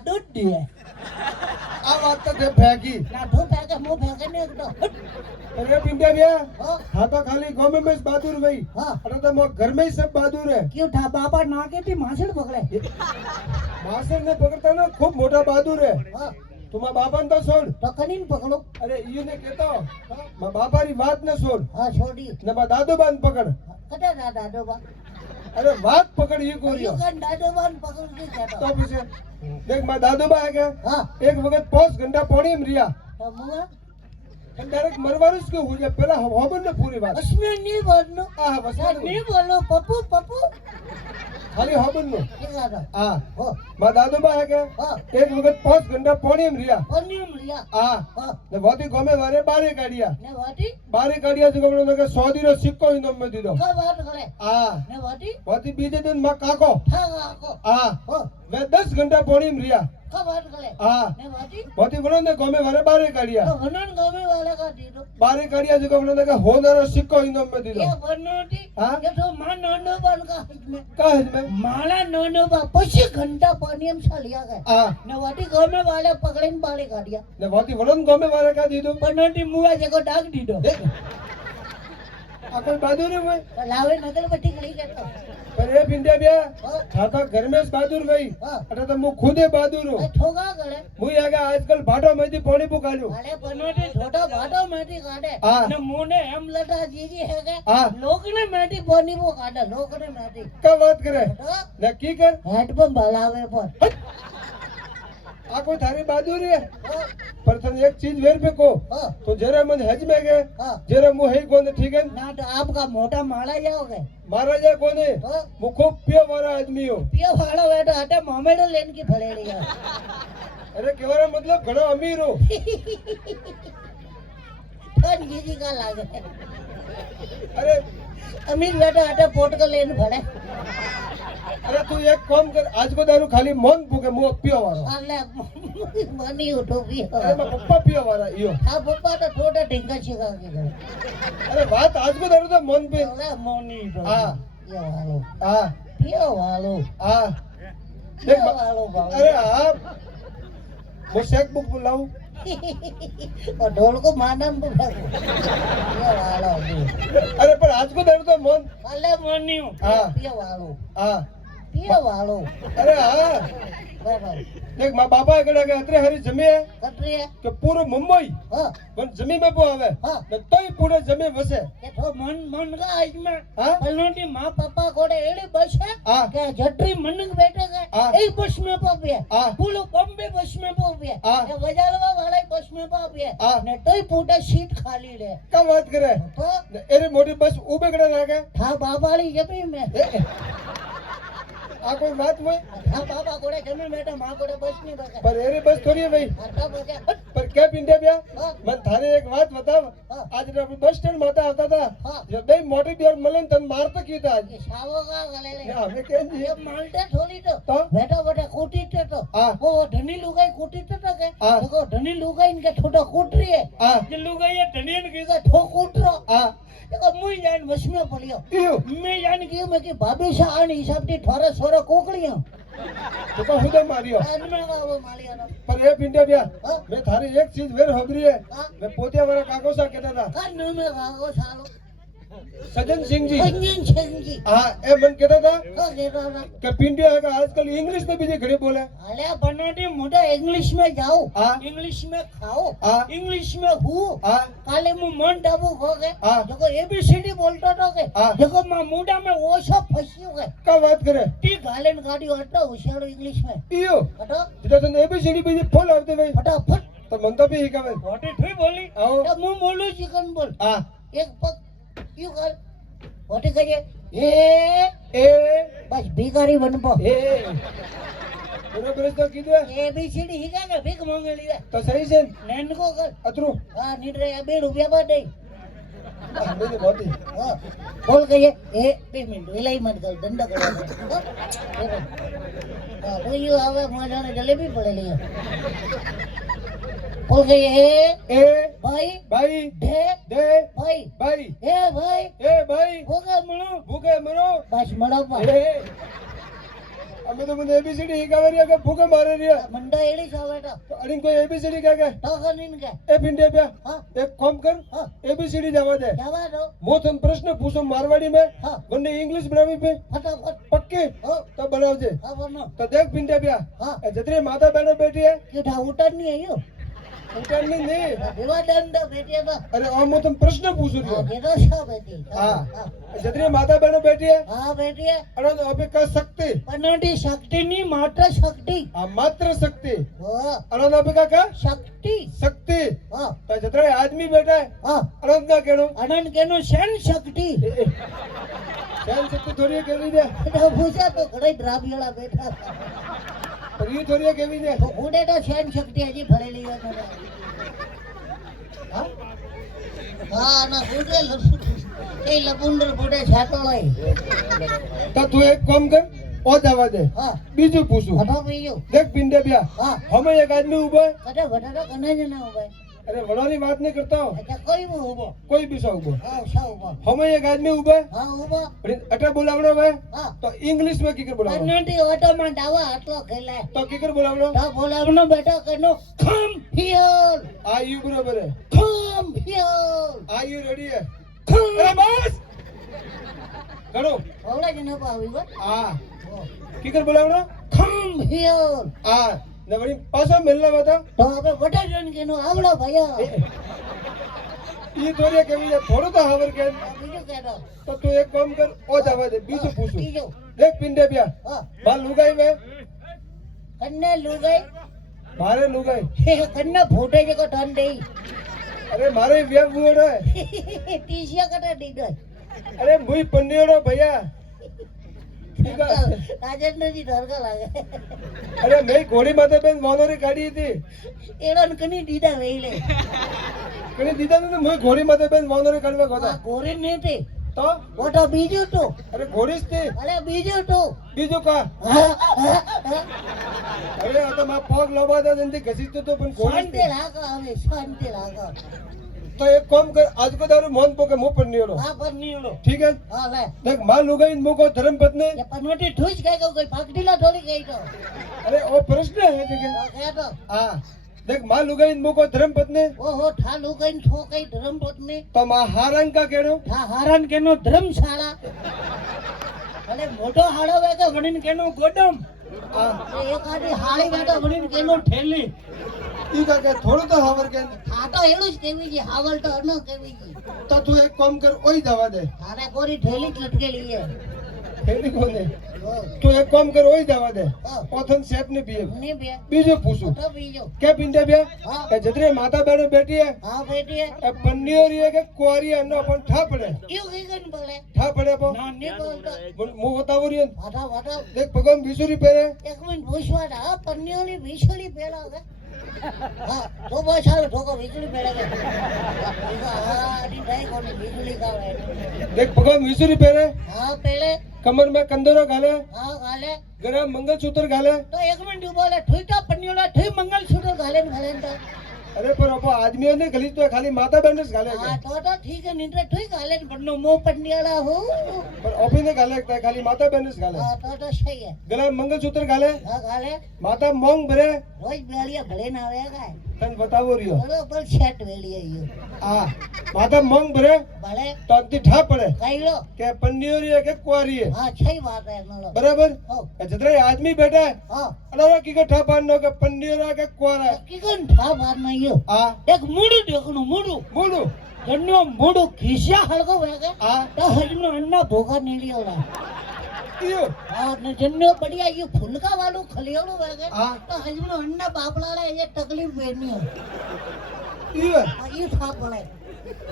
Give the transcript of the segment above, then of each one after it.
दूध दिए આ વાત તો તે ફેંકી ना धो फेंके मुंह फेंके नहीं एकदम अरे पिंडा भैया हाँ हाँ तो खाली गाँव में मैं बहादुर भाई हाँ अरे तो मोर घर में ही सब बहादुर है क्यों था बाबा ना के थी मासड़ पकड़े मास्टर ने पकड़ता ना खूब मोटा बहादुर है हाँ तुम्हारा बाबा ने तो छोड़ तो कनी पकड़ो अरे ये ने कहता हो माँ बापा री बात न छोड़ हाँ छोड़ी ने माँ दादो बान पकड़ कटे ना दादो बा अरे बात पकड़ ये कोरियो यू कन दादो बा पकड़ के जाता तो पीछे देख माँ दादो बा है क्या हाँ एक वक्त 5 घंटा पानी में रिया तो मुआ डायरेक्ट मरवारिस को हो जाए पहला हम ने पूरी बात उसमें नहीं बोलनो हाँ बस नहीं बोलो पप्पू पप्पू खाली हम नो ठीक है ना हाँ हो माँ दादो बा है क्या हाँ एक वक्त 5 घंटा पानी में रिया पन्नी लिया हाँ हाँ ने वाती गोमे वारे बारे काढ़िया ने वाटी बारे काढ़िया जो कमनो ने 100 दी रो सिक्को ही नम में दी दो का बात करे हाँ ने वाटी वाती बीजे दिन माँ काको हाँ को हाँ हो मैं 10 घंटा पानी में रिया का बात करे हाँ ने वाटी वाती बोलो ने गोमे वारे बारे काढ़िया तो वनन गावे वाला का दी दो बारे काढ़िया जो कमनो ने होनरो सिक्को ही नम में दी दो ये बनोटी हाँ? ये तो मां नोनो बन का में का है इसमें माला नोनो बा 25 घंटा पानी में छलिया गए हाँ ने वाटी गावे वाले पकड़न बाले काढ़िया ने वाती बोलो गोमे वारे का दी दो बनोटी मुआ जको डाक दी दो अकल बहादुर है मैं लावे नगर बटी गई के पर ये पिंडा भैया हाँ छाता घर में बहादुर भाई हाँ अरे तो मु खुद ही बहादुर हूँ ठोगा करे मुझे आगे आजकल भाटो में थी पानी पुकालू अरे बनोटी छोटा भाटो मेटी काढे हाँ। ने मुने एम लटा जीजी है के हाँ। लोग ने मेटी पानी वो काढे लोग ने मेटी क्या बात करे तो ने की कर हेडपंप भलावे पर आ कोई थारी बहादुरी है हाँ पर तने एक चीज वेर पे को हाँ तो जरा मन हज में गए हाँ जरा मु है कोने ठीक है ना तो आपका मोटा माला जाओगे महाराजा कोने तो मु खूब पियो वाला आदमी हो पियो वाला बैठो हटे मोमेडो लेन की फड़े लिया अरे केवरा मतलब घणो अमीर हो ठन जीजी का लागे अरे अमीर बैठो हटे पोट का लेन फड़े अरे तू एक काम कर आज को दारू खाली मन पुके मु पियो वाला अल्ले मनी उठो पियो अरे मैं पप्पा पियो वाला यो हाँ पप्पा तो छोटा ढिंगा छिका के गए अरे बात आज को दारू तो मन पे अरे मोनी तो हाँ। पियो वालो हाँ पियो वालो हाँ देख पियो वालो अरे आप वो चेक बुक बुलाऊं और ढोल को मानम बुला पियो वालो अरे पर आज को दारू तो मन अल्ले मोनी हाँ। पियो वालो हाँ पियो वालो अरे हाँ बैठो देख माँ बापा एकड़ा के अतरे हरी जमी है कटरी है कि पूरो मुंबई हाँ पण जमी में पो आवे हाँ ने तोय पूरे जमी वसे ये तो मन मन का आज में हाँ पलनोटी माँ पापा कोड़े एड़ी बस है हाँ क्या जटरी मनंग बैठे हाँ। गए एक बस में पहुंचे हाँ पूलो बॉम्बे बस में पहुंचे हाँ। ये वजालवा वाला बस में पहुंचे हाँ। ने तोय पूटा सीट खाली रहे क्या बात करे तो ने एरी मोटी बस उबे कड़े लागे था बाबाली जमी में आ कोई बात में था बाबा कोड़े जमी बैठा माँ कोड़े बस नहीं बैठा पर एरी बस थोड़ी है भाई आता बजा पर क्या पिंडे भैया हाँ मन थारे एक बात बताव हाँ आज रे बस स्टैंड माता आता था हाँ जब बे मोटी देर मलन तन मारता की था आज ये सावो का गले ले या हमें कह जी ये मालटे थोड़ी तो तो बैठा बैठा कूटी तो हाँ वो धनी लुगाई कूटी तो के हाँ। देखो धनी लुगाई इनके छोटा कूट रही है हाँ जे लुगाई ये धनी ने कहा ठो कूट रो हाँ देखो मुई जान वश में पड़ियो इयो मैं जान की मैं कि भाभी शाह ने हिसाब से ठोरा सोरा कोकड़ियो तो को हुदे मारियो आदमी का वो मालिया ना पर ये पिंडे भैया हाँ मैं थारी एक चीज वेर होबरी है हाँ मैं पोतिया वाला काको सा कहता था कान में गागो सालो सजन सिंह जी अंजन सिंह जी हाँ ए मन कहता था का कहता था कि पिंडिया है आजकल इंग्लिश में भी जी घड़ी बोले अरे बनाटी मुझे इंग्लिश में जाओ हाँ इंग्लिश में खाओ हाँ इंग्लिश में हूँ हाँ काले मुंह मन डाबू हो गए हाँ देखो एबीसीडी बोलता तो के हाँ देखो मां मुंडा में वो सब फंसी गए क्या बात करे टी गालन गाड़ी हटो होशियारो इंग्लिश में इयो हटो जितना तो एबीसीडी भी जी फुल आते भाई फटाफट तो मन तो भी ही कवे छोटी ठुई बोली आओ तो मुंह बोलो चिकन बोल हाँ एक पग यू कर होटी कहिए ए ए बस भिखारी बनपो ए बरोबर तो कीधे एबीसीडी ही का भीख मांगे लिया तो सही से नैन को कर अतरू हां नीड रे 2 रुपया बात दे हमें तो बहुत ही हाँ, बोल कहिए ए 2 मिनट इलाई मत कर धंधा करो हां तो यू आवे माने जलेबी पड़े लिया बोल कहिए ए भाई भाई दे दे भाई भाई ए भाई ए भाई होगा मनो भूखे मरो बस मड़ो पा ए અમે તો મને એબીસીડી હિકાવે રહ્યા કે ભૂકે મારે રહ્યા મંડો એડી છો બેટા અરે કોઈ એબીસીડી કે તો કનીન કે એ પિંડે પ્યા હા એક કામ કર હા एबीसीडी जवा दे જવા દો मो तन प्रश्न पूछो मारवाड़ी में हाँ। वरने इंग्लिश बनावी पे ફટાફટ पक्के हो तो बनावजे હા બનો तो देख पिंडे प्या हाँ। जतरे माता बहनों बैठी है કેઠા ઉતર નહીં આવ્યો उठनी नहीं દેવા દંડ બેટી તો अरे और मो तन प्रश्न पूछो હા रियो દેતો છો બેટી हाँ जतरे माता बहनों बैठी है હા બેટી अरे तो अभी कर सकते પનોટી શક્તિ ની માત્ર શક્તિ हाँ मात्र सकते હો अरे तो अभी का શક્તિ सकते હા तो जतरे आदमी बैठा है હા अरे का केड़ो અનંત કેનો શેન શક્તિ सहन शक्ति थोड़ी केवी दे તો પૂછે તો ઘરે ડ્રાબીવાળા બેઠા હતા पर ये थोड़ी केवी दे તો ઉડે તો શેન શક્તિ હજી ભરેલી હોય મને हाँ હા ના ઉડે એ લબુંદર બુડે છાતો લઈ तो तू एक काम कर और दवा दे હા बीजू पूछू હટો પીયો देख पिंडे प्या હા हमें एक आदमी उबा है કદે વટાડો કને જ ના ઉભા अरे वड़ानी बात नहीं करता हूँ અચ્છા કોઈ હું ઉભો कोई भी सा उबो હા સા ઉભો हमें एक आदमी उबा है હા ઉભો अटा बोलावड़ो है હા तो इंग्लिश में किकर बोलावड़ो પનોટી ઓટોમાં ડાવા આટલો ખેલાય तो किकर बोलावड़ो તો બોલાવનો બેટો કનો ખમ હિયર आ यू बराबर है ખમ હિયર आ यू रेडी है अरे बस करो ઓલા જ ન પાવી ગો आ किकर बोलावड़ो ખમ હિયર आ ने वड़ी पासो मिलना बता તો આપણે વટાડન કેનો આવડો ભયો ये थोड़ी केवी है थोड़ो तो हावर के બીજું કહેતો तो तू एक काम कर और दवा दे बीजू पूछू બીજું देख पिंडे प्या હા बाल लुगाई में કન્ને લુગાઈ मारे लुगाई કન્ને ફોટે જે કો ટન દેઈ अरे मारे व्याप हुएड़ो है ટીસિયા કટા દીધો अरे मुई पन्नीड़ो भैया ठीक है રાજેન્દ્ર જી ડરકા લાગે अरे मैं घोड़ी माथे बेन वानोरी काढ़ी थी એડન કની દીધા વેલે कहीं दीदा ने मुई घोड़ी माथे बेन वानोरी काढ़वा गोता ગોરે ને તે तो ઓટો બીજું તો अरे घोड़ी थी અરે બીજું તો बीजू का अरे आ तो मैं पग लबा दे जंती घसीट तो पण घोड़ी શાંતિ રાખો હવે શાંતિ રાખો तो एक काम कर आज को दारू मन पोके मुंह पर नियो હા પર નીળો ठीक है હા લે देख मां लुगाई मुको धर्म पत्नी એ પનોટી ઠૂસ ગઈ કોઈ ફાકડીલા ઢોળી ગઈ તો अरे वो प्रश्न है ठीक है કહેતો हां देख मां लुगाई मुको धर्म पत्नी ઓહો ઠાલુ કઈ છો કઈ ધર્મ પત્ની तो मां हारंग का केड़ो હા હારણ કેનો ધર્મશાળા અરે મોટો હાડો વેગે વણીન કેનો ગોડમ हां એક આડી હાળી વેગે વણીન કેનો ઠેલી ई का के थोड़ो तो हावर के આ તો એડું જ કેવી છે હાવલ તો ન કેવી છે तो तू एक काम कर ओई दवा दे તારે કોરી ઠેલી જ લટકેલી છે फेरी कोने ઓ तू एक काम कर ओई दवा દે હા ઓથન સેટ ને બીએ ને બે બીજો પૂછું તો બીજો કે પિંડે બે હા કે જતરે માતા બહેનો બેઠી હે હા બેટી એ પન્નીઓરી હે કે કુંવારી હે નો પણ ઠા પડે ક્યું કઈ કઈ બોલે ઠા પડે પો ના ને બોલતો મુ બતાવું રહ્યો વાટા વાટા દેખ ભગવાન બીસુરી પહેરે એક મિનિટ પૂછવાના હા પન્નીઓની વીસળી પેલા કે હા તો બસ હાલ ઠોકો વીસળી પેલા કે હા ની નહીં કોની વીસળી કાવે देख भगवान बीसुरी પહેરે હા પેલે कमर में कंदोरो घाले હા ગાલે गला में मंगलसूत्र घाले તો એક મિનિટ બોલે ઠુઈટા પન્નીઓલા ઠુઈ મંગલસૂત્ર ગાલે ને ગાલે તો अरे पर अपो आदमियों ने गली तो खाली माता बहन ने घाले હા તો ઠીક છે નીંદરે ઠુઈ ગાલે ને બન્નો મો પન્નીઓલા હું पर ओपी ने घाले खाली माता बहन ने घाले હા તો સહી હે गला में मंगलसूत्र घाले હા गाले माता मोंग भरे રોજ બેળિયા ભલે ના આવે કાય तन बतावो रियो બરોબર સેટ વેળિયા યો आ माता मोंग भरे ભલે तो अंति ठा पड़े કઈ લો के पन्नीओरी है के कुंवारी है હા સહી વાત હે નલો बराबर હો जतरे आदमी बैठा है હા अलावा की ठा पानो के पन्नीओरा के कुंवारा है કીકન ઠા બાર માં યો आ એક મૂડું દેખનું મૂડું बोलो ગન્યો મૂડું ખીસ્યા હળગો વેગે आ તો હજનો અન્ના ભોગા નીળ્યોલા यो હા ને જન્યો બડિયા યો ફુલકા વાળું ખલિયોળું વેગે आ તો હજનો અન્ના બાપલાળા એ તકલીફ વેની यो આ ઈ થા પડે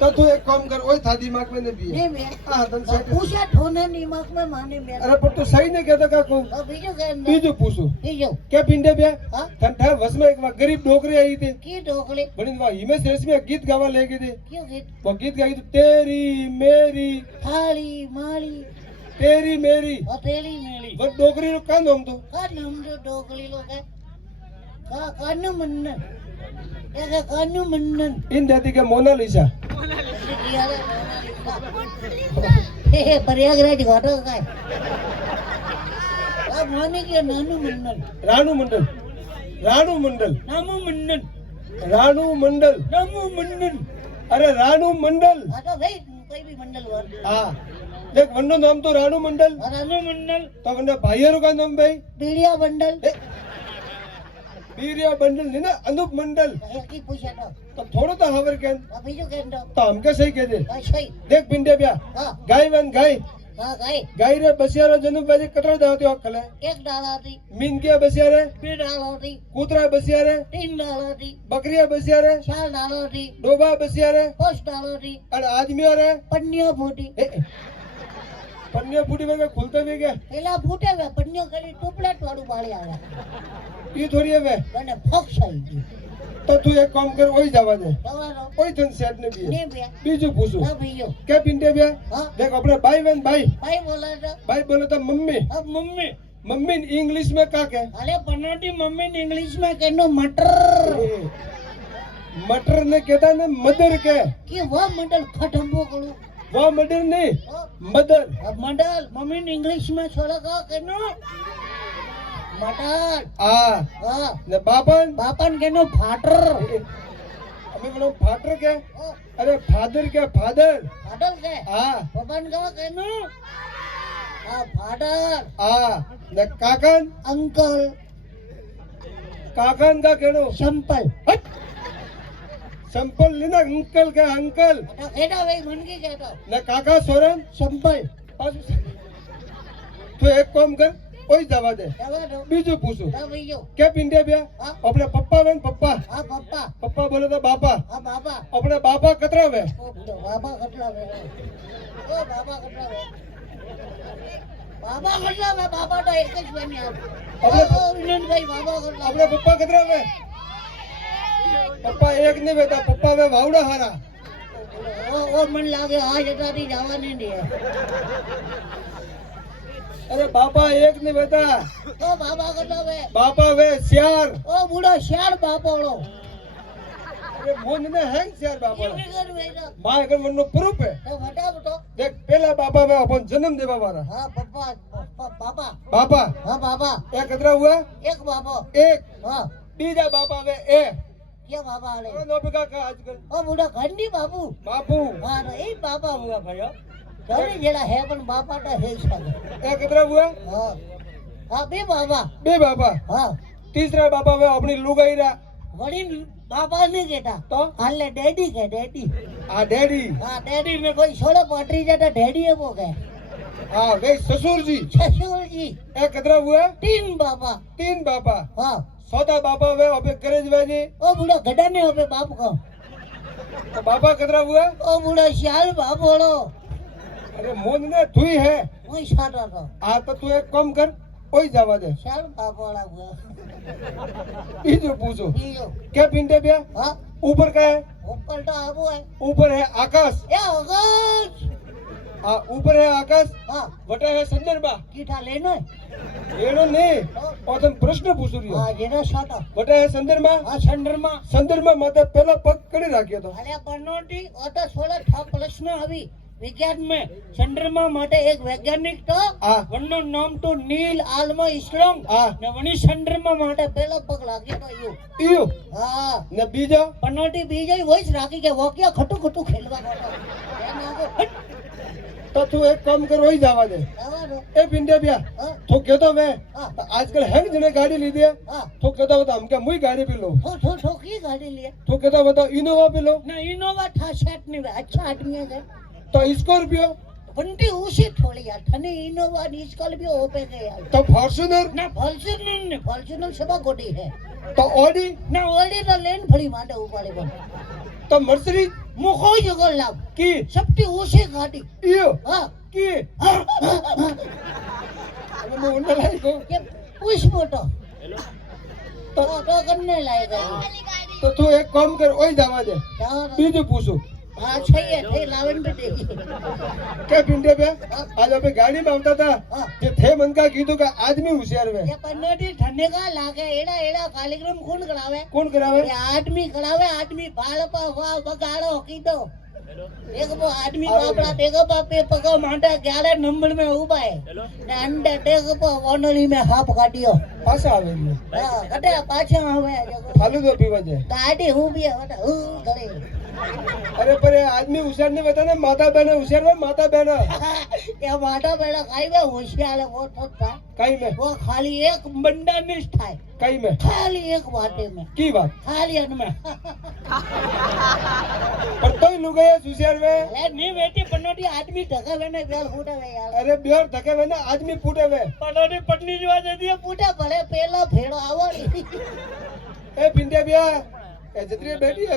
तो तू एक काम कर ओए था दिमाग में ने भी ને બે हां तन सेट પૂછ્યા ઠોને નિમક में માને બે अरे पर तू सही नहीं कहता का को તો બીજું કે बीजू पूछू બીજું क्या पिंडे पे હા तन था वस में एक बार गरीब डोकरी आई थी કી ઢોકળી बड़ी वहां हिमेश रेशमी में गीत गावा ले गई थी ક્યું ગીત वो गीत गाई थी तेरी मेरी થાળી માળી तेरी मेरी હથેળી મેળી वो डोकरी रो का नाम तो કા નમજો ઢોકળી લો કે કાનું મન્નન એ કે કાનું મન્નન इन देती के मोनालिसा પ્રયાગરાજ ઘટો કાય માની ગયા નાનું મંડળ રાણુ મંડળ રાણુ મંડળ નામું મંડળ રાણુ મંડળ નામું મંડળ અરે રાણુ મંડળ હા તો ભાઈ કોઈ બી મંડળ વાર હા દેખ વનનું નામ તો રાણુ મંડળ નાનું મંડળ તો વનના ભાઈઓનું કા નામ ભાઈ પીડિયા મંડળ बीरिया बंडल नहीं ना अनूप मंडल કી પૂછે तो थोड़ा तो हवर के બીજું કેમ तो हमके सही कह दे સહી देख पिंडे ब्या હા गाय वन गाय હા ગાય गाय रे बसियारो जन्म बाजी कटरा दावती अक्कले એક ડાળાથી मीन के बसियारे બે ડાળાથી कूतरा बसियारे 3 ડાળાથી बकरिया बसियारे 4 ડાળાથી डोबा बसियारे 5 ડાળાથી और आदमी रे પન્યો ફૂટી पन्ने फूटी में खुलते भी गया પેલા ફૂટે વે પન્યો કરી ટુપલેટ વાળું પાળી આવે ये थोड़ी है वे અને ફોક્સ આવી ગયું तो तू एक काम कर वही जावा दे તમારો वही थन सेट ने भी ને બે बीजू पूछू ના ભઈયો क्या पिंडे ब्या હા देख अपने भाई बहन भाई ભાઈ બોલે છે भाई बोले तो मम्मी अब मम्मी मम्मी इंग्लिश में क्या कहे अरे पनोटी मम्मी ने इंग्लिश में कहनो मटर मटर ने कहता ने मदर के कि वह मंडल खटंबो करू वो मदर नहीं मदर अब मंडल मम्मी ने इंग्लिश में छोड़ा का कहनो मटर आ हाँ ने बापन बापन कहनो फाटर हमें बोलो फादर के अरे फादर के फादर फाटल के आ पपन का कहनो हाँ फादर आ ने काकन अंकल काकन का कहनो संपल संपल लेना अंकल के अंकल अटा केटा भाई मन की कहता ने काका सोरन संपल तो एक काम कर वही दवा दे दवा दो बीजू पूछू हाँ भैया क्या पिंडे ब्या हाँ अपने पप्पा बहन पप्पा हाँ पप्पा पप्पा बोले तो बापा हाँ बाबा अपने बापा कतरा वे ओ बाबा खटला वे ओ बाबा खटला वे बाबा खटला वे बाबा तो एक જ બન્યા આપણે- ઓ વિનોદભાઈ બાબા ખટલા अपने पप्पा कतरा वे पप्पा एक नहीं बेटा पप्पा वे वावड़ा हारा ઓ મન લાગે આ જતાથી જવાની નહીં अरे बापा एक नहीं बेटा ઓ બાબા ખટલા વે बापा वे सियार ઓ બુડો શ્યાળ બાપોળો अरे मोन ने हैंग सियार बापा કેમ કર વેરા मां अगर मन नो प्रूफ है તો ફટાફટ देख पहला बापा वे अपन जन्म देवा वाला હા પપ્પા બાબા बापा હા બાબા एक कतरा हुआ એક બાબો एक હા बीजा बापा वे ए કે બાબा આલે नोबिका का आजकल ઓ બુડો ઘંડી બાબુ बापू હા એ બાબા હુआ ભયો ઘરે જેડા હે પણ બાપા તો હે શકે एक कतरा हुआ હા હા બે બાબા बे बापा હા तीसरा बापा वे अपनी लुगाई रा વળી બાપા નહીં કહેતા तो હાલે ડેડી કે ડેડી आ डैडी હા ડેડી में कोई छोड़ो पटरी जाता डैडी है वो कहे हाँ वे ससुर जी ससुर जी एक कतरा हुआ 3 बाबा तीन बापा हाँ सौदा बापा वे अबे करे जी ओ बूढ़ा गड्ढा ने होवे बाप को तो बापा कतरा हुआ ओ बूढ़ा श्याल बाप होड़ो अरे मोन ने धुई है वही साटा था आ तो तू एक कम कर वही जावा दे श्याल बाप वाला हुआ इधर पूछो ये क्या पिंडे भैया हाँ ऊपर का है ऊपर तो आबू है ऊपर है आकाश ए अगस आ ऊपर है आकाश हाँ वटा है संदर्भा कीठा लेनो है एनो नहीं और तुम प्रश्न पूछ रही हो हाँ जेना साटा वटा है संदर्भा हाँ चंद्रमा संदर्भा माता पहला पग कड़ी राख्यो तो अरे बनोटी और तो 16 था प्रश्न अभी विज्ञान में चंद्रमा માટે એક વૈજ્ઞાનિક તો આ વનનું નામ તો નીલ આર્મસ્ટ્રોંગ આ ને વણી ચંદ્रमा માટે પેલો પગ લાગ્યો તો યો इयो હા न बीजा પનોટી બીજે વોઇસ રાખી કે વોકિયા ખટુ ખટુ ખેલવા ગયો એમ આગો હટ तो तू एक काम कर वही जावा दे આવવાનો ए पिंडे भैया હા तो कहता मैं હા आजकल हर जने गाड़ी ली दिया હા तो कहता बता हम क्या मुई गाड़ी पे लो थो की गाड़ी लिए तो कहता बता इनोवा पे लो ना इनोवा था सेट नहीं अच्छा आदमी है तो स्कॉर्पियो बंटी उसी थोड़ी यार थने इनोवा निस्कल भी ओपे गए यार तो फॉर्च्यूनर ना फॉर्च्यूनर सब गोटी है तो ऑडी ना ओडी तो लेन फड़ी माटे उपाड़े बन तो मर्सिडीज मुखो जगो लाभ की सबटी उसी गाड़ी इयो हाँ की अबे मैं उन्हें लाई को ये पुश मोटो तो करने लाएगा तो तू एक काम कर वही जावा दे यार बीजू पूछो हाँ सही है थे लावन पे देगी क्या पिंडे पे आज अबे गाड़ी में आवता था हाँ जे थे मन का कीधु का आदमी होशियार वे ये पन्नोटी ठंडे का लागे एड़ा एड़ा कार्यक्रम कौन करावे कौन करावे ये आदमी करावे आदमी बाल पा हुआ बगाड़ो की दो देखो वो आदमी बापड़ा देखो बापे पगा मांडा ग्यारह नंबर में उबा है ने अंडे देखो वो वनली में हाफ काटियो પાછા આવે છે. हां कटे पाछा आवे देखो ફાલુદો પીવા જાય. गाड़ी हूं भी है हूं करे અરે પર એ આદમી હોશિયાર નહીં બતા ને માતા બહેન હોશિયાર હોય માતા બહેન ये माटा बेड़ा खाई में होशियार है वो था કઈ મેં वो खाली एक बंडा मिस था કઈ મેં खाली एक बाटे में કી વાત खाली अन में પણ તોય લુગાય હોશિયાર વે अरे नी बेटी पनोटी आदमी ढका लेने बेल फूटे वे यार અરે બ્યોર ધકે વે ને આદમી ફૂટે વે पनोटी पटनी जवा दे दिए फूटे भले पेला फेड़ो आवड़ी એ પિંડે બ્યા એ જતરી બેઠી